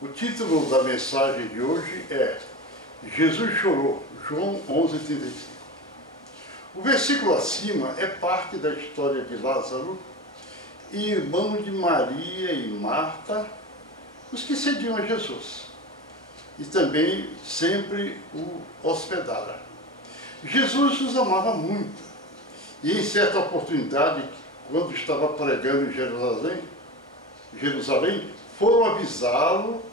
O título da mensagem de hoje é Jesus chorou, João 11:35. O versículo acima é parte da história de Lázaro, irmão de Maria e Marta, os que seguiam a Jesus, e também sempre o hospedaram. Jesus os amava muito, e em certa oportunidade, quando estava pregando em Jerusalém, foram avisá-lo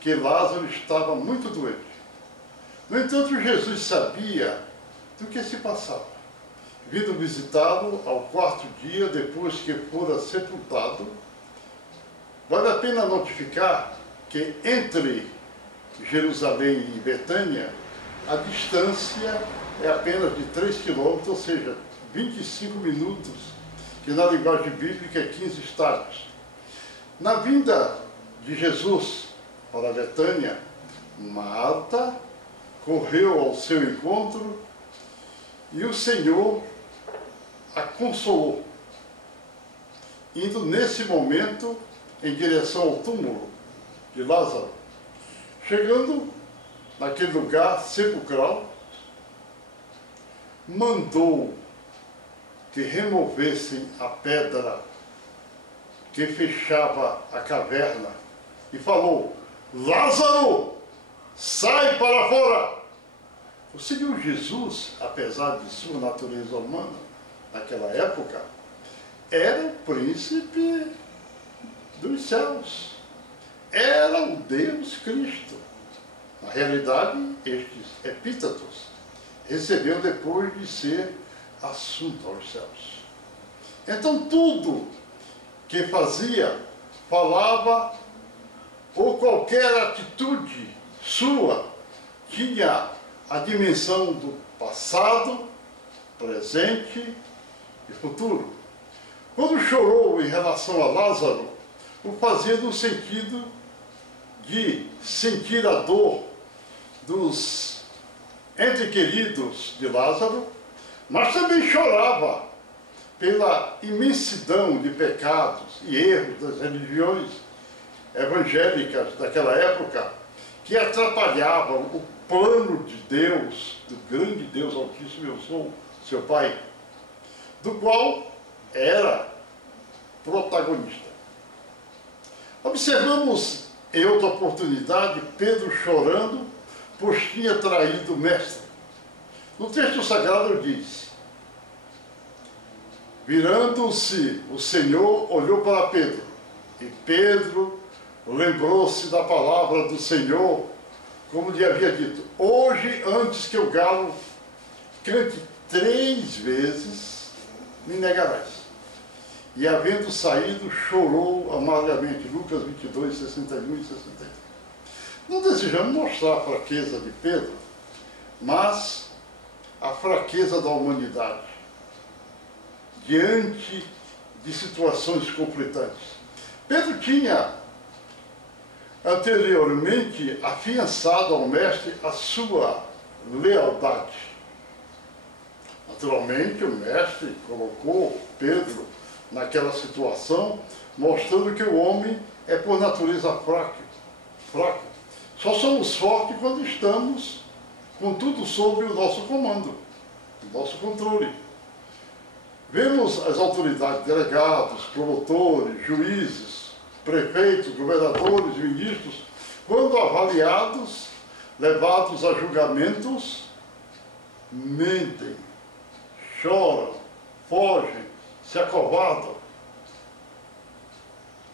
que Lázaro estava muito doente. No entanto, Jesus sabia do que se passava. Vindo visitá-lo ao quarto dia depois que fora sepultado, vale a pena notificar que entre Jerusalém e Betânia, a distância é apenas de 3 quilômetros, ou seja, 25 minutos, que na linguagem bíblica é 15 estádios. Na vinda de Jesus para Betânia, Marta correu ao seu encontro e o Senhor a consolou, indo nesse momento em direção ao túmulo de Lázaro. Chegando naquele lugar sepulcral, mandou que removessem a pedra que fechava a caverna e falou: Lázaro, sai para fora! O Senhor Jesus, apesar de sua natureza humana, naquela época, era o príncipe dos céus. Era o Deus Cristo. Na realidade, estes epítetos recebeu depois de ser assunto aos céus. Então tudo que fazia, falava ou qualquer atitude sua tinha a dimensão do passado, presente e futuro. Quando chorou em relação a Lázaro, o fazia no sentido de sentir a dor dos entes queridos de Lázaro, mas também chorava pela imensidão de pecados e erros das religiões evangélicas daquela época, que atrapalhavam o plano de Deus, do grande Deus Altíssimo, eu sou seu Pai, do qual era protagonista. Observamos em outra oportunidade Pedro chorando, pois tinha traído o mestre. No texto sagrado diz: virando-se o Senhor, olhou para Pedro, e Pedro lembrou-se da palavra do Senhor, como lhe havia dito: hoje, antes que o galo cante 3 vezes, me negarás. E havendo saído, chorou amargamente. Lucas 22, 61 e 63. Não desejamos mostrar a fraqueza de Pedro, mas a fraqueza da humanidade diante de situações conflitantes. Pedro tinha anteriormente afiançado ao mestre a sua lealdade. Naturalmente, o mestre colocou Pedro naquela situação, mostrando que o homem é por natureza fraco. Só somos fortes quando estamos com tudo sob o nosso comando, o nosso controle. Vemos as autoridades, delegados, promotores, juízes, prefeitos, governadores, ministros, quando avaliados, levados a julgamentos, mentem, choram, fogem, se acovardam.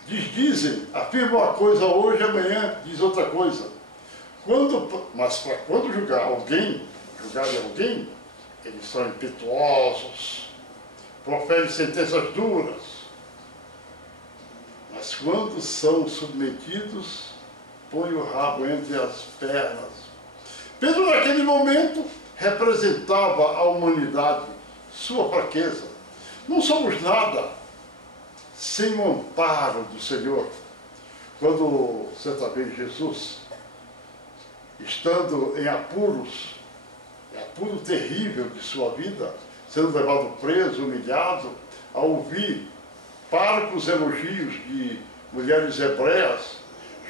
Dizem, afirmam uma coisa hoje, amanhã diz outra coisa. Mas para quando julgarem alguém, eles são impetuosos, proferem sentenças duras. Mas quando são submetidos, põem o rabo entre as pernas. Pedro, naquele momento, representava a humanidade, sua fraqueza. Não somos nada sem o amparo do Senhor. Quando, certa vez, Jesus, estando em apuro terrível de sua vida, sendo levado preso, humilhado, a ouvir parcos elogios de mulheres hebreias,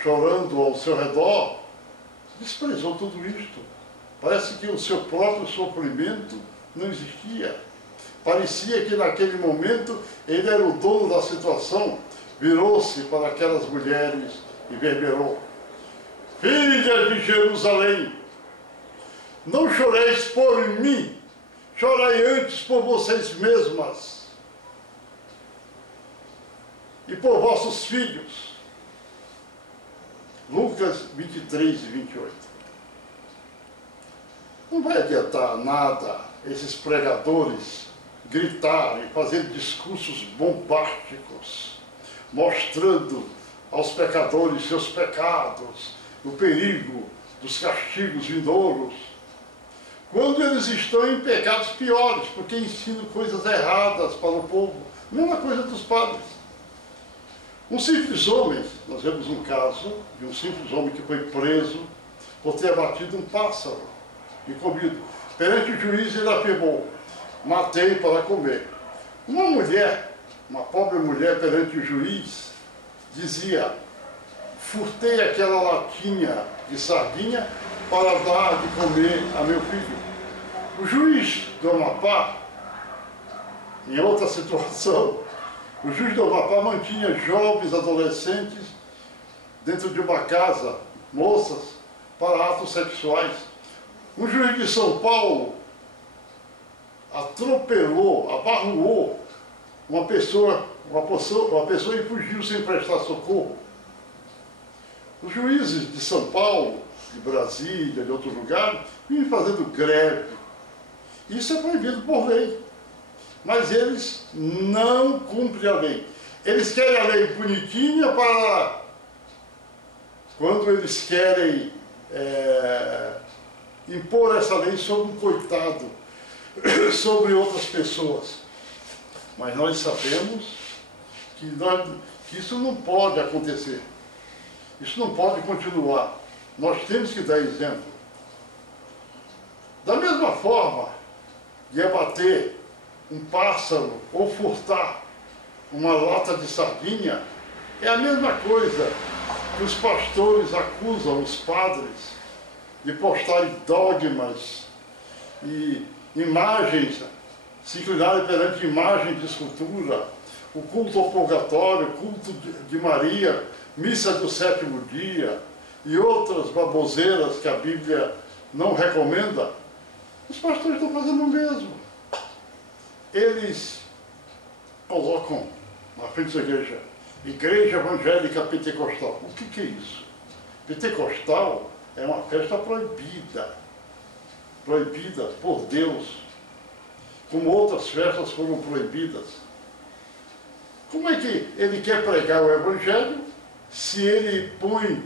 chorando ao seu redor, desprezou tudo isto. Parece que o seu próprio sofrimento não existia. Parecia que naquele momento ele era o dono da situação. Virou-se para aquelas mulheres e berberou: filhas de Jerusalém, não choreis por mim, chorai antes por vocês mesmas e por vossos filhos. Lucas 23 e 28. Não vai adiantar nada esses pregadores gritarem, fazer discursos bombásticos, mostrando aos pecadores seus pecados, o perigo dos castigos vindouros, quando eles estão em pecados piores, porque ensinam coisas erradas para o povo. Mesma coisa dos padres. Um simples homem, nós vemos um caso de um simples homem que foi preso por ter abatido um pássaro e comido. Perante o juiz ele afirmou: matei para comer. Uma mulher, uma pobre mulher perante o juiz, dizia: furtei aquela latinha de sardinha para dar de comer a meu filho. O juiz do Amapá, em outra situação, o juiz do Amapá mantinha jovens adolescentes dentro de uma casa, moças, para atos sexuais. Um juiz de São Paulo atropelou, abarroou uma pessoa e fugiu sem prestar socorro. Os juízes de São Paulo, de Brasília, de outro lugar, vinham fazendo greve. Isso é proibido por lei. Mas eles não cumprem a lei. Eles querem a lei bonitinha para quando eles querem impor essa lei sobre um coitado, sobre outras pessoas. Mas nós sabemos que isso não pode acontecer. Isso não pode continuar. Nós temos que dar exemplo. Da mesma forma de abater um pássaro ou furtar uma lata de sardinha, é a mesma coisa que os pastores acusam os padres de postarem dogmas e imagens, se inclinarem perante imagens de escultura, o culto ao purgatório, o culto de Maria, missa do sétimo dia e outras baboseiras que a Bíblia não recomenda. Os pastores estão fazendo o mesmo. Eles colocam na frente da igreja, Igreja Evangélica Pentecostal. O que é isso? Pentecostal é uma festa proibida. Proibida por Deus. Como outras festas foram proibidas. Como é que ele quer pregar o Evangelho se ele põe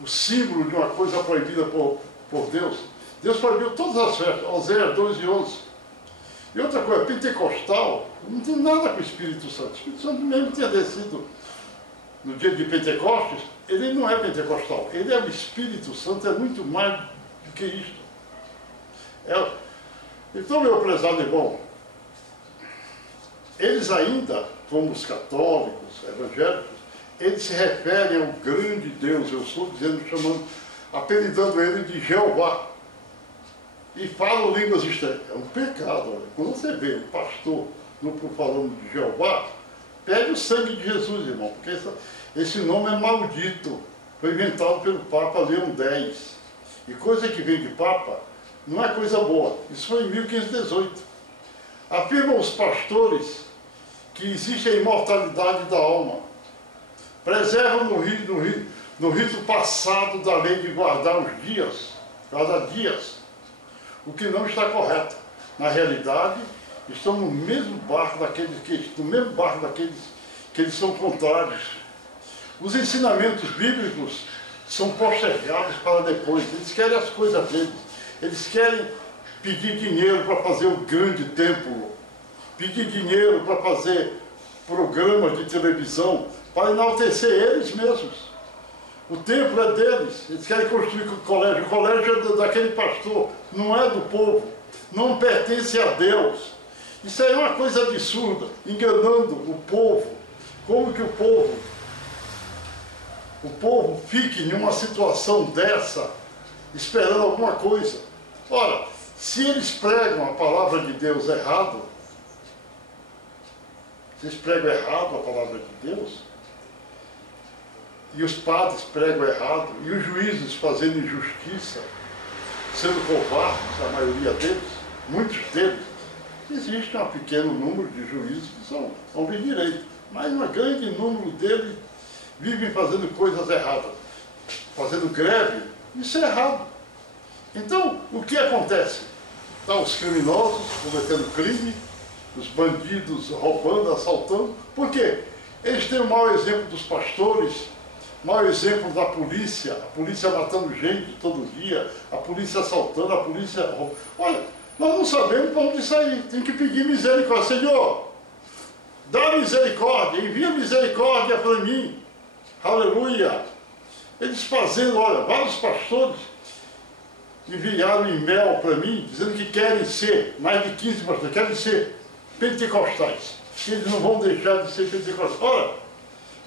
o símbolo de uma coisa proibida por Deus? Deus proibiu todas as festas, Oséias 2 e 11. E outra coisa, pentecostal não tem nada com o Espírito Santo. O Espírito Santo mesmo tinha descido no dia de Pentecostes, ele não é pentecostal, ele é o Espírito Santo, é muito mais do que isto. Então, meu prezado irmão, eles ainda, como os católicos, evangélicos, eles se referem ao grande Deus, eu estou dizendo, apelidando ele de Jeová. E falam línguas estranhas. É um pecado, olha. Quando você vê um pastor falando de Jeová, pede o sangue de Jesus, irmão, porque esse nome é maldito. Foi inventado pelo Papa Leão X. E coisa que vem de Papa não é coisa boa. Isso foi em 1518. Afirmam os pastores que existe a imortalidade da alma. Preservam no rito passado da lei de guardar os dias, cada dias, o que não está correto. Na realidade, estão no mesmo barco daqueles que eles são contrários. Os ensinamentos bíblicos são postergados para depois. Eles querem as coisas deles. Eles querem pedir dinheiro para fazer um grande templo, pedir dinheiro para fazer programas de televisão, para enaltecer eles mesmos. O templo é deles, eles querem construir o colégio é daquele pastor, não é do povo, não pertence a Deus. Isso aí é uma coisa absurda, enganando o povo. Como que o povo o povo fique em uma situação dessa, esperando alguma coisa. Ora, se eles pregam a palavra de Deus errado, se eles pregam errado a palavra de Deus, e os padres pregam errado, e os juízes fazendo injustiça, sendo covardes, a maioria deles, muitos deles, existe um pequeno número de juízes que são homens de direito, mas um grande número deles vivem fazendo coisas erradas, fazendo greve, isso é errado. Então, o que acontece? Estão os criminosos cometendo crime, os bandidos roubando, assaltando. Por quê? Eles têm o mau exemplo dos pastores, mau exemplo da polícia, a polícia matando gente todo dia, a polícia assaltando, a polícia roubando. Olha, nós não sabemos para onde sair, tem que pedir misericórdia. Senhor, dá misericórdia, envia misericórdia para mim. Aleluia! Eles fazendo, olha, vários pastores enviaram e-mail para mim, dizendo que querem ser, mais de 15 pastores, querem ser pentecostais, que eles não vão deixar de ser pentecostais. Ora,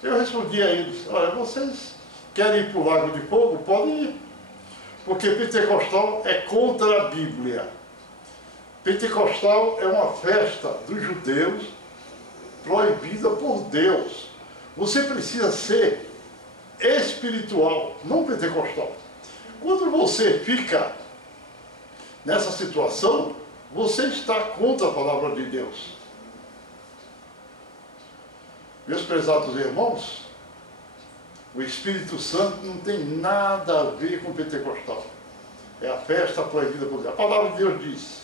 eu respondi a eles, olha, vocês querem ir para o lago de fogo? Podem ir, porque pentecostal é contra a Bíblia. Pentecostal é uma festa dos judeus proibida por Deus. Você precisa ser espiritual, não pentecostal. Quando você fica nessa situação, você está contra a palavra de Deus. Meus prezados irmãos, o Espírito Santo não tem nada a ver com pentecostal. É a festa proibida por Deus. A palavra de Deus diz,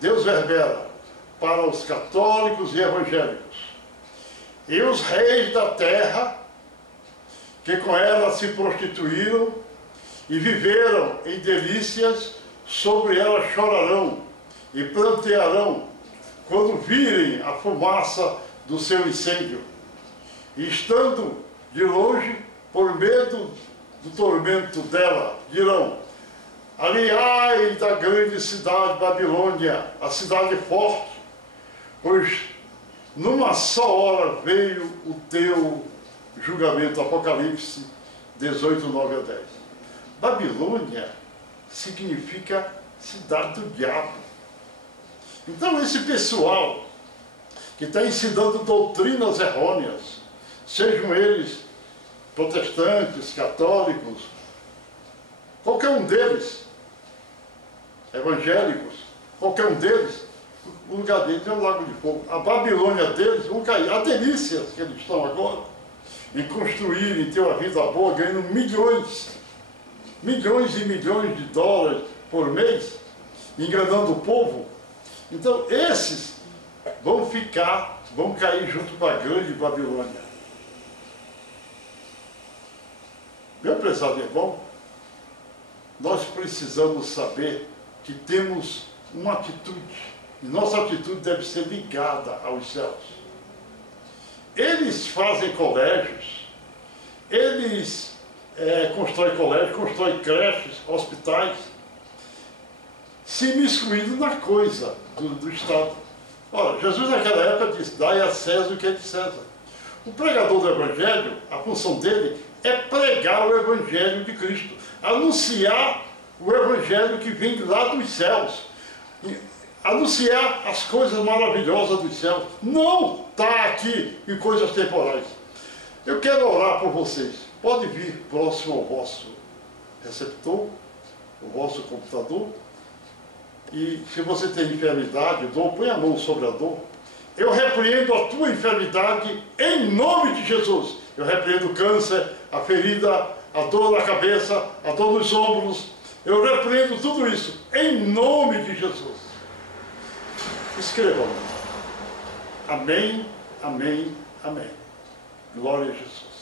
Deus verbera para os católicos e evangélicos e os reis da terra que com ela se prostituíram e viveram em delícias, sobre ela chorarão e plantearão quando virem a fumaça do seu incêndio. E estando de longe, por medo do tormento dela, dirão, aliai da grande cidade Babilônia, a cidade forte, pois numa só hora veio o teu julgamento. Apocalipse 18, 9 a 10. Babilônia significa cidade do diabo. Então esse pessoal que está ensinando doutrinas errôneas, sejam eles protestantes, católicos, qualquer um deles, evangélicos, qualquer um deles, o lugar deles é o lago de fogo. A Babilônia deles vão cair. As delícias que eles estão agora em construir, em ter uma vida boa, ganhando milhões e milhões de dólares por mês, enganando o povo. Então esses vão cair junto com a grande Babilônia. Meu prezado irmão, nós precisamos saber que temos uma atitude, e nossa atitude deve ser ligada aos céus. Eles fazem colégios, eles constroem colégios, constroem creches, hospitais, se imiscuindo na coisa do Estado. Ora, Jesus naquela época disse, dai a César o que é de César. O pregador do Evangelho, a função dele é pregar o Evangelho de Cristo, anunciar o Evangelho que vem lá dos céus, anunciar as coisas maravilhosas dos céus, não está aqui em coisas temporais. Eu quero orar por vocês. Pode vir próximo ao vosso receptor, o vosso computador, e se você tem enfermidade, dor, põe a mão sobre a dor. Eu repreendo a tua enfermidade em nome de Jesus. Eu repreendo o câncer, a ferida, a dor na cabeça, a dor nos ombros. Eu repreendo tudo isso em nome de Jesus. Escrevam. Amém, amém, amém. Glória a Jesus.